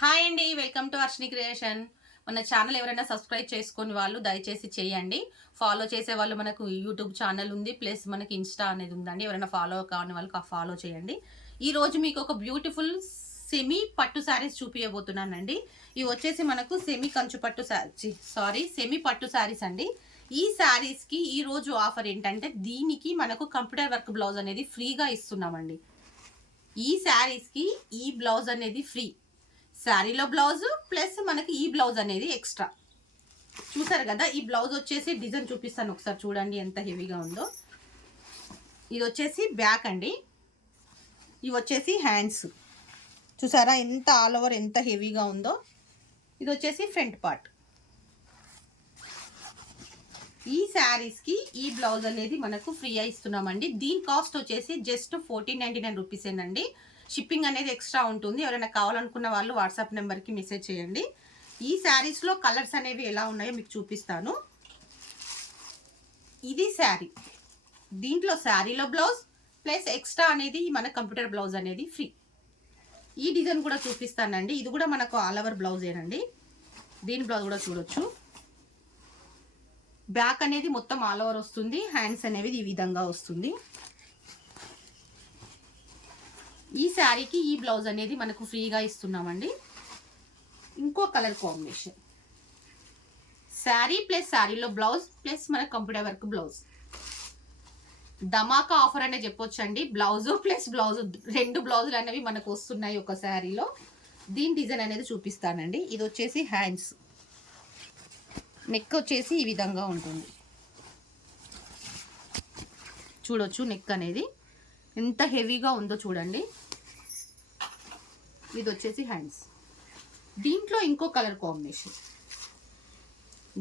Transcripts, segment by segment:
Hi అండి, welcome to Arshini creation. మన channel ఎవరైనా సబ్స్క్రైబ్ చేసుకుని వాళ్ళు దయచేసి చేయండి. ఫాలో చేసే వాళ్ళు మనకు యూట్యూబ్ ఛానల్ ఉంది, ప్లస్ మనకి ఇన్స్టా అనేది ఉందండి. ఎవరైనా ఫాలో కాని వాళ్ళకి ఫాలో చేయండి. ఈ రోజు మీకు ఒక బ్యూటిఫుల్ సెమీ పట్టు శారీస్ చూపించబోతున్నానండి. ఇవి వచ్చేసి మనకు సెమీ కంచు పట్టు సెమీ పట్టు శారీస్ అండి. ఈ శారీస్కి ఈ రోజు ఆఫర్ ఏంటంటే దీనికి మనకు కంప్యూటర్ వర్క్ బ్లౌజ్ అనేది ఫ్రీగా ఇస్తున్నామండి. ఈ శారీస్కి ఈ బ్లౌజ్ అనేది ఫ్రీ. శారీలో బ్లౌజ్ ప్లస్ మనకి ఈ బ్లౌజ్ అనేది ఎక్స్ట్రా. చూసారు కదా, ఈ బ్లౌజ్ వచ్చేసి డిజైన్ చూపిస్తాను ఒకసారి చూడండి ఎంత హెవీగా ఉందో. ఇది వచ్చేసి బ్యాక్ అండి, ఇవి వచ్చేసి హ్యాండ్స్. చూసారా ఎంత ఆల్ ఓవర్ ఎంత హెవీగా ఉందో. ఇది వచ్చేసి ఫ్రంట్ పార్ట్. ఈ శారీస్కి ఈ బ్లౌజ్ అనేది మనకు ఫ్రీగా ఇస్తున్నామండి. దీని కాస్ట్ వచ్చేసి జస్ట్ 1499 రూపీసేనండి. షిప్పింగ్ అనేది ఎక్స్ట్రా ఉంటుంది. ఎవరైనా కావాలనుకున్న వాళ్ళు వాట్సాప్ నెంబర్కి మెసేజ్ చేయండి. ఈ శారీస్లో కలర్స్ అనేవి ఎలా ఉన్నాయో మీకు చూపిస్తాను. ఇది శారీ, దీంట్లో శారీలో బ్లౌజ్ ప్లస్ ఎక్స్ట్రా అనేది మన కంప్యూటర్ బ్లౌజ్ అనేది ఫ్రీ. ఈ డిజైన్ కూడా చూపిస్తానండి. ఇది కూడా మనకు ఆల్ ఓవర్ బ్లౌజేనండి. దీని బ్లౌజ్ కూడా చూడొచ్చు. బ్యాక్ అనేది మొత్తం ఆల్ ఓవర్ వస్తుంది. హ్యాండ్స్ అనేవి ఈ విధంగా వస్తుంది. ఈ శారీకి ఈ బ్లౌజ్ అనేది మనకు ఫ్రీగా ఇస్తున్నామండి. ఇంకో కలర్ కాంబినేషన్, శారీ ప్లస్ శారీలో బ్లౌజ్ ప్లస్ మన కంప్యూటర్ వర్క్ బ్లౌజ్. ధమాకా ఆఫర్ అనే చెప్పొచ్చు అండి. బ్లౌజు ప్లస్ బ్లౌజ్, రెండు బ్లౌజులు అనేవి మనకు వస్తున్నాయి ఒక శారీలో. దీని డిజైన్ అనేది చూపిస్తానండి. ఇది వచ్చేసి హ్యాండ్స్, నెక్ వచ్చేసి ఈ విధంగా ఉంటుంది. చూడొచ్చు నెక్ అనేది ఎంత హెవీగా ఉందో చూడండి. ఇది వచ్చేసి హ్యాండ్స్. దీంట్లో ఇంకో కలర్ కాంబినేషన్,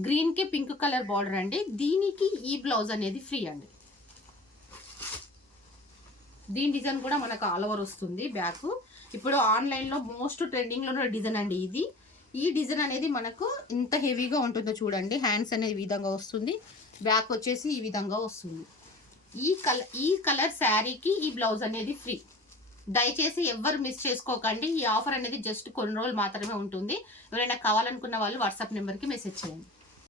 గ్రీన్కి పింక్ కలర్ బార్డర్ అండి. దీనికి ఈ బ్లౌజ్ అనేది ఫ్రీ అండి. దీని డిజైన్ కూడా మనకు ఆల్ ఓవర్ వస్తుంది. బ్యాక్ ఇప్పుడు ఆన్లైన్లో మోస్ట్ ట్రెండింగ్లో ఉన్న డిజైన్ అండి ఇది. ఈ డిజైన్ అనేది మనకు ఎంత హెవీగా ఉంటుందో చూడండి. హ్యాండ్స్ అనేది ఈ విధంగా వస్తుంది, బ్యాక్ వచ్చేసి ఈ విధంగా వస్తుంది. ఈ కలర్ శారీకి ఈ బ్లౌజ్ అనేది ఫ్రీ. దయచేసి ఎవ్వరు మిస్ చేసుకోకండి. ఈ ఆఫర్ అనేది జస్ట్ కొన్ని రోజులు మాత్రమే ఉంటుంది. ఎవరైనా కావాలనుకున్న వాళ్ళు వాట్సాప్ నెంబర్కి మెసేజ్ చేయండి.